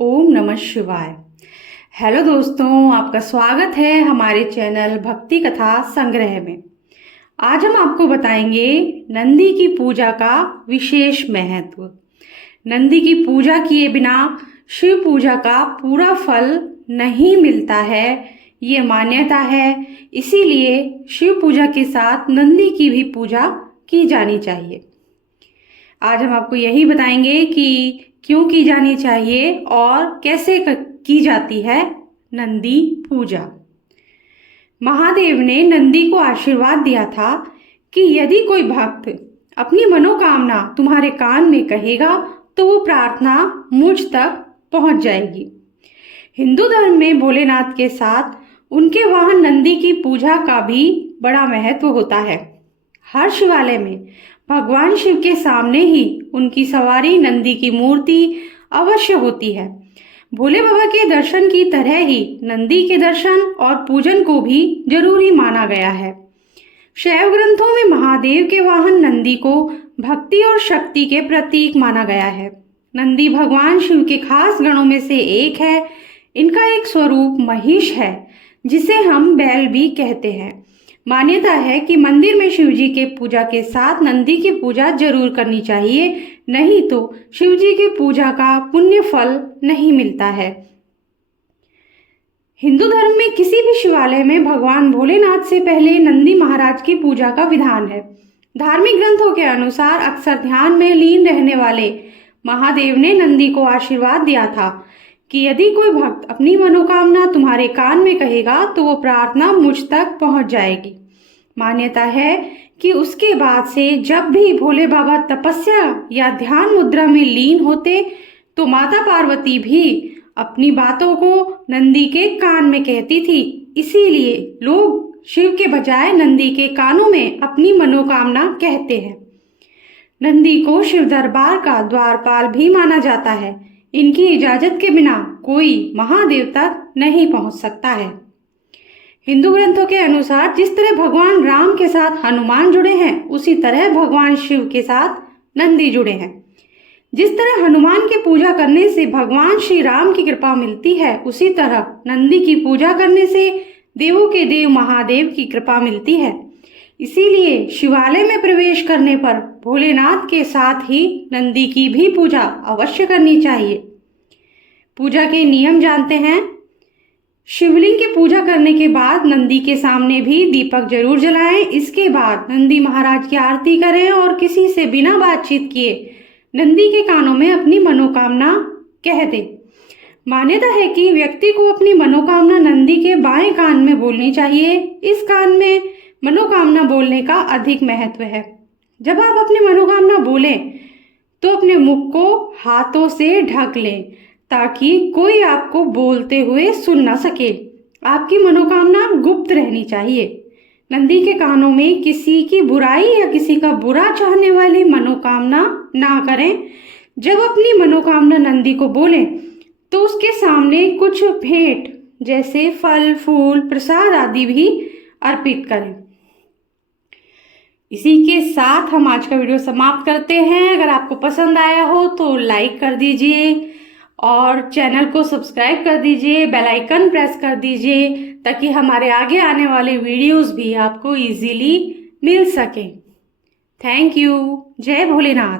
ओम नमः शिवाय। हेलो दोस्तों, आपका स्वागत है हमारे चैनल भक्ति कथा संग्रह में। आज हम आपको बताएंगे नंदी की पूजा का विशेष महत्व। नंदी की पूजा किए बिना शिव पूजा का पूरा फल नहीं मिलता है, ये मान्यता है। इसीलिए शिव पूजा के साथ नंदी की भी पूजा की जानी चाहिए। आज हम आपको यही बताएंगे कि क्यों की जानी चाहिए और कैसे की जाती है नंदी पूजा। महादेव ने नंदी को आशीर्वाद दिया था कि यदि कोई भक्त अपनी मनोकामना तुम्हारे कान में कहेगा तो वो प्रार्थना मुझ तक पहुंच जाएगी। हिंदू धर्म में भोलेनाथ के साथ उनके वाहन नंदी की पूजा का भी बड़ा महत्व होता है। हर शिवालय में भगवान शिव के सामने ही उनकी सवारी नंदी की मूर्ति अवश्य होती है। भोले बाबा के दर्शन की तरह ही नंदी के दर्शन और पूजन को भी जरूरी माना गया है। शैव ग्रंथों में महादेव के वाहन नंदी को भक्ति और शक्ति के प्रतीक माना गया है। नंदी भगवान शिव के खास गणों में से एक है। इनका एक स्वरूप महिष है, जिसे हम बैल भी कहते हैं। मान्यता है कि मंदिर में शिवजी के पूजा के साथ नंदी की पूजा जरूर करनी चाहिए, नहीं तो शिवजी की पूजा का पुण्य फल नहीं मिलता है। हिंदू धर्म में किसी भी शिवालय में भगवान भोलेनाथ से पहले नंदी महाराज की पूजा का विधान है। धार्मिक ग्रंथों के अनुसार अक्सर ध्यान में लीन रहने वाले महादेव ने नंदी को आशीर्वाद दिया था कि यदि कोई भक्त अपनी मनोकामना तुम्हारे कान में कहेगा तो वो प्रार्थना मुझ तक पहुंच जाएगी। मान्यता है कि उसके बाद से जब भी भोले बाबा तपस्या या ध्यान मुद्रा में लीन होते तो माता पार्वती भी अपनी बातों को नंदी के कान में कहती थी। इसीलिए लोग शिव के बजाय नंदी के कानों में अपनी मनोकामना कहते हैं। नंदी को शिव दरबार का द्वारपाल भी माना जाता है। इनकी इजाजत के बिना कोई महादेव तक नहीं पहुंच सकता है। हिंदू ग्रंथों के अनुसार जिस तरह भगवान राम के साथ हनुमान जुड़े हैं, उसी तरह भगवान शिव के साथ नंदी जुड़े हैं। जिस तरह हनुमान की पूजा करने से भगवान श्री राम की कृपा मिलती है, उसी तरह नंदी की पूजा करने से देवों के देव महादेव की कृपा मिलती है। इसीलिए शिवालय में प्रवेश करने पर भोलेनाथ के साथ ही नंदी की भी पूजा अवश्य करनी चाहिए। पूजा के नियम जानते हैं। शिवलिंग की पूजा करने के बाद नंदी के सामने भी दीपक जरूर जलाएं। इसके बाद नंदी महाराज की आरती करें और किसी से बिना बातचीत किए नंदी के कानों में अपनी मनोकामना कह दे। मान्यता है कि व्यक्ति को अपनी मनोकामना नंदी के बाएं कान में बोलनी चाहिए। इस कान में मनोकामना बोलने का अधिक महत्व है। जब आप अपनी मनोकामना बोलें तो अपने मुख को हाथों से ढक लें ताकि कोई आपको बोलते हुए सुन ना सके। आपकी मनोकामना गुप्त रहनी चाहिए। नंदी के कानों में किसी की बुराई या किसी का बुरा चाहने वाली मनोकामना ना करें। जब अपनी मनोकामना नंदी को बोलें तो उसके सामने कुछ भेंट जैसे फल, फूल, प्रसाद आदि भी अर्पित करें। इसी के साथ हम आज का वीडियो समाप्त करते हैं। अगर आपको पसंद आया हो तो लाइक कर दीजिए और चैनल को सब्सक्राइब कर दीजिए, बेल आइकन प्रेस कर दीजिए ताकि हमारे आगे आने वाले वीडियोस भी आपको इजीली मिल सके। Thank you. जय भोलेनाथ।